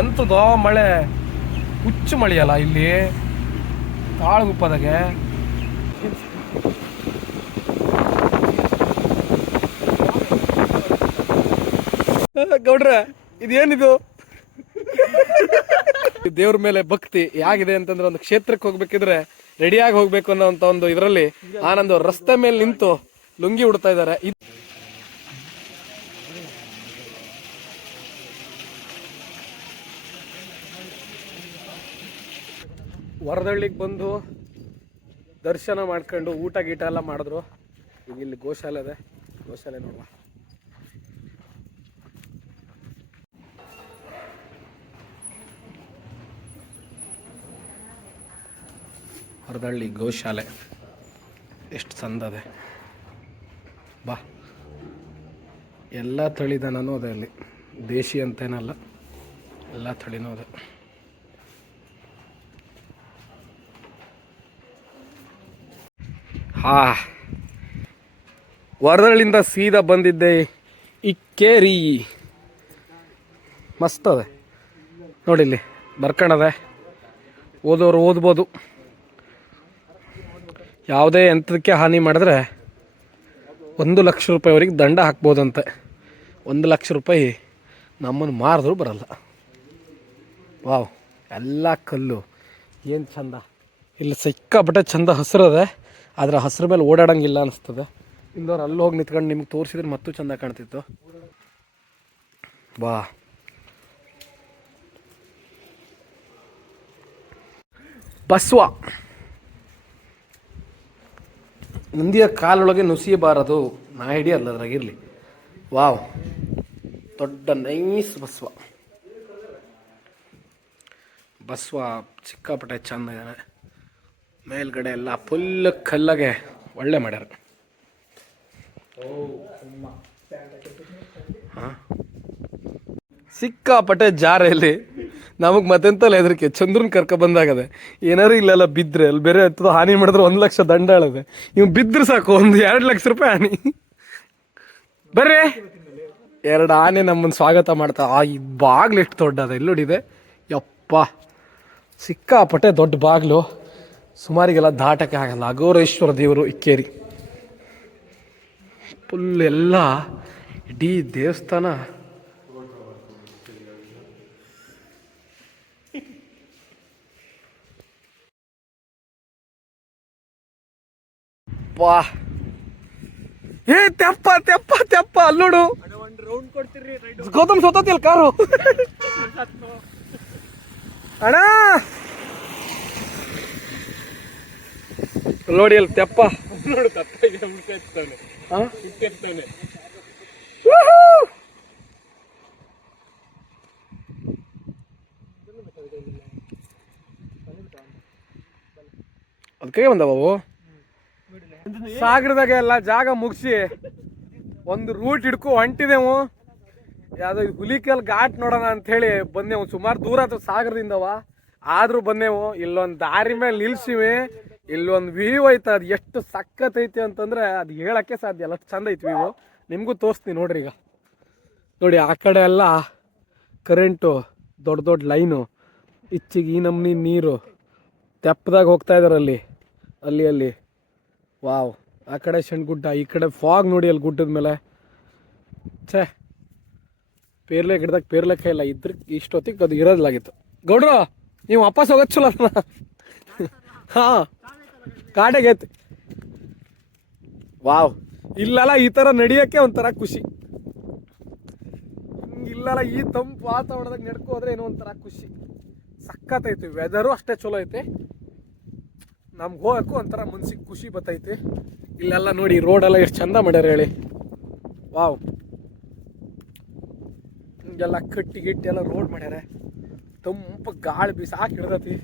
ಎಂಥದೋ ಮಳೆ. ಹುಚ್ಚು ಮಳೆಯಲ್ಲ ಇಲ್ಲಿ. ತಾಳಗುಪ್ಪದಾಗೆ ಗೌಡ್ರ, ಇದೇನಿದು? ದೇವ್ರ ಮೇಲೆ ಭಕ್ತಿ ಹೇಗಿದೆ ಅಂತಂದ್ರೆ ಒಂದು ಕ್ಷೇತ್ರಕ್ಕೆ ಹೋಗ್ಬೇಕಿದ್ರೆ ರೆಡಿಯಾಗಿ ಹೋಗ್ಬೇಕು ಅನ್ನೋ ಒಂದು ಇದರಲ್ಲಿ ಆನಂದ್ ರಸ್ತೆ ಮೇಲೆ ನಿಂತು ಲುಂಗಿ ಉಡ್ತಾ ಇದ್ದಾರೆ. ವರದಳ್ಳಿಗೆ ಬಂದು ದರ್ಶನ ಮಾಡ್ಕೊಂಡು ಊಟ ಗೀಟ ಎಲ್ಲ ಮಾಡಿದ್ರು. ಈಗ ಇಲ್ಲಿ ಗೋಶಾಲೆ ಇದೆ. ಗೋಶಾಲೆ ನೋಡುವ. ವರದಳ್ಳಿ ಗೋಶಾಲೆ. ಎಷ್ಟು ಚಂದದೆ. ಬಾ. ಎಲ್ಲ ತಳಿದ ನಾನು ಅದೇ ಅಲ್ಲಿ. ದೇಶಿ ಅಂತೇನಲ್ಲ, ಎಲ್ಲ ತಳಿನೂ ಅದೇ. ಹಾ. ವರದಳ್ಳಿಂದ ಸೀದಾ ಬಂದಿದ್ದೆ ಇಕ್ಕೇರಿ. ಮಸ್ತ್ ಅದೆ. ನೋಡಿ ಇಲ್ಲಿ ಬರ್ಕಣದೆ ಓದೋರು ಓದ್ಬೋದು. ಯಾವುದೇ ಯಂತ್ರಕ್ಕೆ ಹಾನಿ ಮಾಡಿದ್ರೆ ಒಂದು ಲಕ್ಷ ರೂಪಾಯಿವರೆಗೆ ದಂಡ ಹಾಕ್ಬೋದಂತೆ. ಒಂದು ಲಕ್ಷ ರೂಪಾಯಿ ನಮ್ಮನ್ನು ಮಾರಿದ್ರೂ ಬರಲ್ಲ. ವಾವ್. ಎಲ್ಲ ಕಲ್ಲು. ಏನು ಚಂದ. ಇಲ್ಲಿ ಸಿಕ್ಕಾಪಟ್ಟೆ ಚಂದ ಹಸಿರದೆ ಆದರೆ ಹಸ್ರ ಮೇಲೆ ಓಡಾಡಂಗಿಲ್ಲ ಅನಿಸ್ತದೆ. ಇಂದವ್ರು ಅಲ್ಲಿ ಹೋಗಿ ನಿಂತ್ಕೊಂಡು ನಿಮ್ಗೆ ತೋರಿಸಿದ್ರೆ ಮತ್ತೂ ಚೆಂದ ಕಾಣ್ತಿತ್ತು. ವಾ ಬಸ್ವ. ನಂದಿಯ ಕಾಲೊಳಗೆ ನುಸಿಯಬಾರದು. ನಾ ಹಿಡಿಯಲ್ಲ ಅದ್ರಾಗಿರಲಿ ವಾವ್. ದೊಡ್ಡ ನೈಸ್ ಬಸ್ವ. ಬಸವ ಸಿಕ್ಕಾಪಟ್ಟೆ ಚೆಂದ ಇದ್ದಾನೆ ಮೇಲ್ಗಡೆ ಎಲ್ಲ ಫುಲ್ ಕಲ್ಲಗೆ ಒಳ್ಳೆ ಮಾಡ್ಯಾರ. ಹಾಂ. ಸಿಕ್ಕಾಪಟ್ಟೆ ಜಾರ ಇಲ್ಲಿ ನಮಗೆ ಮತ್ತೆಂತಲ್ಲ ಹೆದರಿಕೆ. ಚಂದ್ರನ್ ಕರ್ಕ ಬಂದಾಗದೆ. ಏನಾರು ಇಲ್ಲೆಲ್ಲ ಬಿದ್ದರೆ ಅಲ್ಲಿ ಬೇರೆ ಹತ್ತದ ಹಾನಿ ಮಾಡಿದ್ರೆ ಒಂದು ಲಕ್ಷ ದಂಡ ಹೇಳದೆ ಇವ್ ಬಿದ್ರೆ ಸಾಕು, ಒಂದು ಎರಡು ಲಕ್ಷ ರೂಪಾಯಿ ಹಾನಿ. ಬರ್ರಿ. ಎರಡು ಆನೆ ನಮ್ಮನ್ನು ಸ್ವಾಗತ ಮಾಡ್ತಾ, ಆ ಈ ಬಾಗ್ಲು ಎಷ್ಟು ದೊಡ್ಡದ ಎಲ್ಲೋಡಿದೆ ಯಪ್ಪ. ಸಿಕ್ಕಾಪಟ್ಟೆ ದೊಡ್ಡ ಬಾಗಿಲು. ಸುಮಾರಿಗೆಲ್ಲ ದಾಟಕ್ಕೆ ಆಗಲ್ಲ. ಅಘೋರೇಶ್ವರ ದೇವರು ಇಕ್ಕೇರಿ. ಫುಲ್ ಎಲ್ಲ ಇಡೀ ದೇವಸ್ಥಾನ. ವಾ. ಏ, ತೆಪ್ಪ ತೆಪ್ಪ ತೆಪ್ಪ ಅಲ್ಲೋಡು ಗೌತಮ್ ಸೋತತಿ ಕಾರು? ಅಣ್ಣ! ನೋಡಿ ಅಲ್ಲಿ ತೆಪ್ಪ. ನೋಡು ಹಾ? ಮುಖ ಎತ್ತಾನೆ ಅದಕ್ಕೆ ಬಂದವ ಸಾಗರದಾಗ ಎಲ್ಲ ಜಾಗ ಮುಗಿಸಿ ಒಂದು ರೂಟ್ ಹಿಡ್ಕೊ ಹೊಂಟಿದೆವು ಯಾವ್ದು ಹುಲಿಕಲ್ ಘಾಟ್ ನೋಡೋಣ ಅಂತ ಹೇಳಿ ಬಂದೆವು ಸುಮಾರು ದೂರ ಆಯ್ತು ಸಾಗರದಿಂದವ ಆದ್ರೂ ಬಂದೆವು ಇಲ್ಲೊಂದು ದಾರಿ ಮೇಲೆ ನಿಲ್ಸಿವಿ. ಇಲ್ಲೊಂದು ವ್ಯೂ ಐತೆ, ಅದು ಎಷ್ಟು ಸಖತ್ ಐತಿ ಅಂತಂದ್ರೆ ಅದು ಹೇಳಕ್ಕೆ ಸಾಧ್ಯ ಅಲ್ಲ ಅಷ್ಟು ಚಂದ ಐತಿ ವ್ಯೂ ನಿಮಗೂ ತೋರಿಸ್ತೀನಿ ನೋಡ್ರಿ ಈಗ. ನೋಡಿ, ಆ ಕಡೆ ಎಲ್ಲ ಕರೆಂಟು ದೊಡ್ಡ ದೊಡ್ಡ ಲೈನು ಇಚ್ಚಿಗೆ ಈ ನಮ್ನಿ ನೀರು ತೆಪ್ಪದಾಗ ಹೋಗ್ತಾ ಇದಾರೆ ಅಲ್ಲಿ. ಅಲ್ಲಿ ಅಲ್ಲಿ. ವಾವ್. ಆ ಕಡೆ ಗುಡ್ಡ ಈ ಕಡೆ ಫಾಗ್ ನೋಡಿ ಅಲ್ಲಿ ಗುಡ್ಡದ ಮೇಲೆ. ಛೇ. ಪೇರ್ಲೆ ಗಿಡದಾಗ ಪೇರ್ಲೆಕ್ಕ ಇಲ್ಲ, ಇದ್ರ ಇಷ್ಟೊತ್ತಿಗೆ ಅದು ಇರೋದಿಲ್ಲಾಗಿತ್ತು ಗೌಡ್ರು, ನೀವು ವಾಪಸ್ ಹೋಗೋದು ಚಲೋ ಹಾಂ. ಕಾಡೆಗೆ ಐತಿ ವಾವ್. ಇಲ್ಲಲ್ಲ ಈ ಥರ ನಡಿಯೋಕ್ಕೆ ಒಂಥರ ಖುಷಿ. ಇಲ್ಲಲ್ಲ ಈ ತಂಪು ವಾತಾವರಣದಾಗ ನಡ್ಕೋದ್ರೆ ಏನೋ ಒಂಥರ ಖುಷಿ. ಸಖತ್ತೈತಿ ವೆದರು ಅಷ್ಟೇ ಚಲೋ ಐತೆ. ನಮ್ಗೆ ಹೋಗೋಕ್ಕೂ ಒಂಥರ ಮನ್ಸಿಗೆ ಖುಷಿ ಬರ್ತೈತಿ ಇಲ್ಲೆಲ್ಲ ನೋಡಿ ರೋಡೆಲ್ಲ ಎಷ್ಟು ಚಂದ ಮಾಡ್ಯಾರ ಹೇಳಿ. ವಾವ್. ಹಿಂಗೆಲ್ಲ ಕಟ್ಟಿ ಗಿಟ್ಟಿ ಎಲ್ಲ ರೋಡ್ ಮಾಡ್ಯಾರ. ತಂಪು ಗಾಳಿ ಬಿಸಾಕಿ ಹಿಡ್ದತಿ.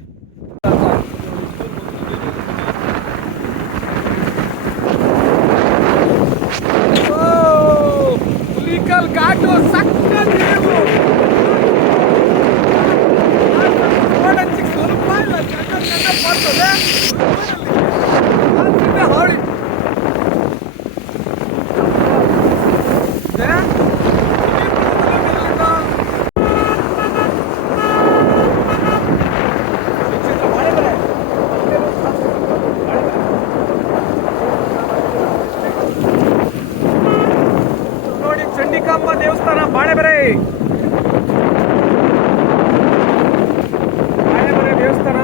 ದುರ್ಗಮ್ಮ ದೇವಸ್ಥಾನ, ಬಾಳೆಬರೆ. ಬಾಳೆಬರೆ ದೇವಸ್ಥಾನ.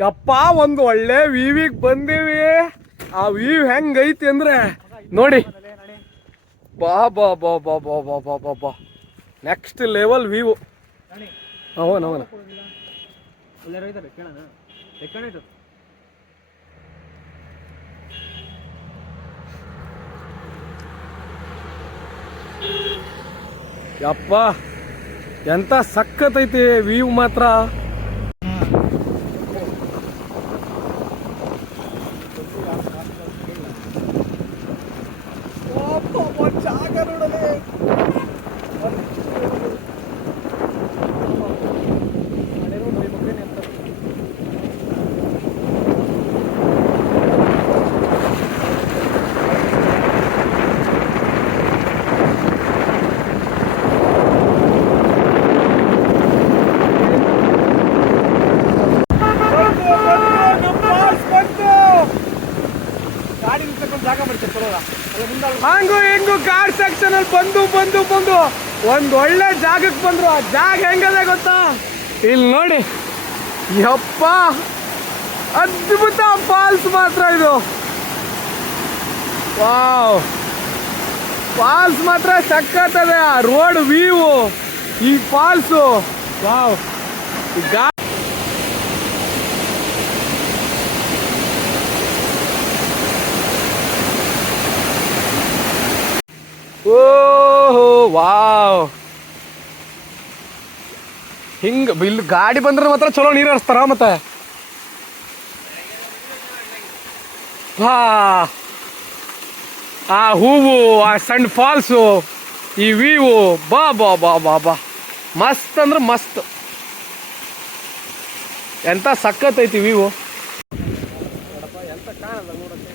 ಯಪ್ಪ, ಒಂದು ಒಳ್ಳೆ ವಿವಿಗೆ ಬಂದೀವಿ. ಆ ವಿವ್ ಹೆಂಗೈತಿ ಅಂದ್ರೆ, ನೋಡಿ. ಬಾ ಬಾ ಬಾ ಬಾ ಬಾ ಬಾ ಬಾ ಬಾ ಬಾ. ನೆಕ್ಸ್ಟ್ ಲೆವೆಲ್ ವಿವೋ ಅವನ ಅವನ ಯಪ್ಪ ಎಂತ ಸಖತ್ತೈತಿ ವ್ಯೂ ಮಾತ್ರ ಜಾಗ ನೋಡಲೇ ಹಂಗು ಹಿಂಗು ಕಾರ್ ಸೆಕ್ಷನ್ ಅಲ್ಲಿ ಬಂದು ಬಂದು ಬಂದು ಒಂದ್ ಒಳ್ಳೆ ಜಾಗಕ್ಕೆ ಬಂದ್ರು. ಆ ಜಾಗ ಹೆಂಗದೆ ಗೊತ್ತಾ? ಇಲ್ಲಿ ನೋಡಿ. ಯಪ್ಪ! ಅದ್ಭುತ ಫಾಲ್ಸ್ ಮಾತ್ರ ಇದು. ವಾವ್! ಫಾಲ್ಸ್ ಮಾತ್ರ ಸಕ್ಕತ್ತದೆ ಆ ರೋಡ್ ವ್ಯೂ ಈ ಫಾಲ್ಸು ವಾವ್! ವಾವ್. ಹಿಂಗ ಇಲ್ಲಿ ಗಾಡಿ ಬಂದ್ರೆ ಮಾತ್ರ ಚಲೋ ನೀರು ಹರಿಸ್ತಾರ ಮತ್ತೆ. ಆ ಹೂವು, ಆ ಸಣ್ಣ ಫಾಲ್ಸು ಈ ವ್ಯೂ ಬಾ ಬಾ ಬಾ ಬಾ ಬಾ. ಮಸ್ತ್ ಅಂದ್ರೆ ಮಸ್ತ್. ಎಂತ ಸಖತ್ ಐತಿ ಎಂತ ಕಾಣಲ್ಲ ನೋಡಕ್ಕೆ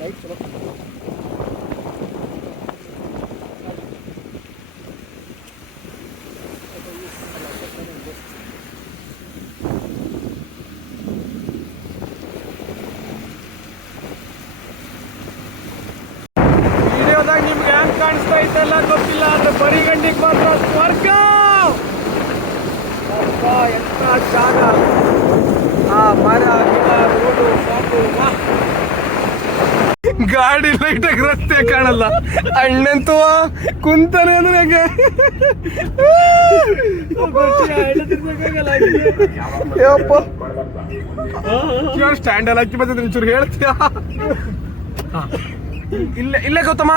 ಲೈಟ್ ಚಲೋ ವಿಡಿಯೋದಾಗ ನಿಮ್ಗೆ ಹೆಂಗ್ ಕಾಣಿಸ್ತಾ ಇತ್ತಲ್ಲ ಗೊತ್ತಿಲ್ಲ ಆದ್ರೆ ಬರಿಗಣ್ಣಿಗೆ ಮಾತ್ರ ಸ್ವರ್ಗ ಅಪ್ಪ, ಎಂಥ ಜಾಗ ಆ ಮರ ಗಿಡ ರೋಡು ವಾಹ್. ಗಾಡಿ ಲೈಟಾಗಿ ರಸ್ತೆ ಕಾಣಲ್ಲ ಅಣ್ಣಂತೂ ಕುಂತಾನೆ ಅಂದ್ರೆ ಹೆಂಗೆ ಯಪ್ಪ ಹಾಕಿ ಬಂದ್ರೆ ಒಂಚೂರು ಹೇಳ್ತೀಯಾ. ಇಲ್ಲ ಇಲ್ಲೇ ಗೌತಮ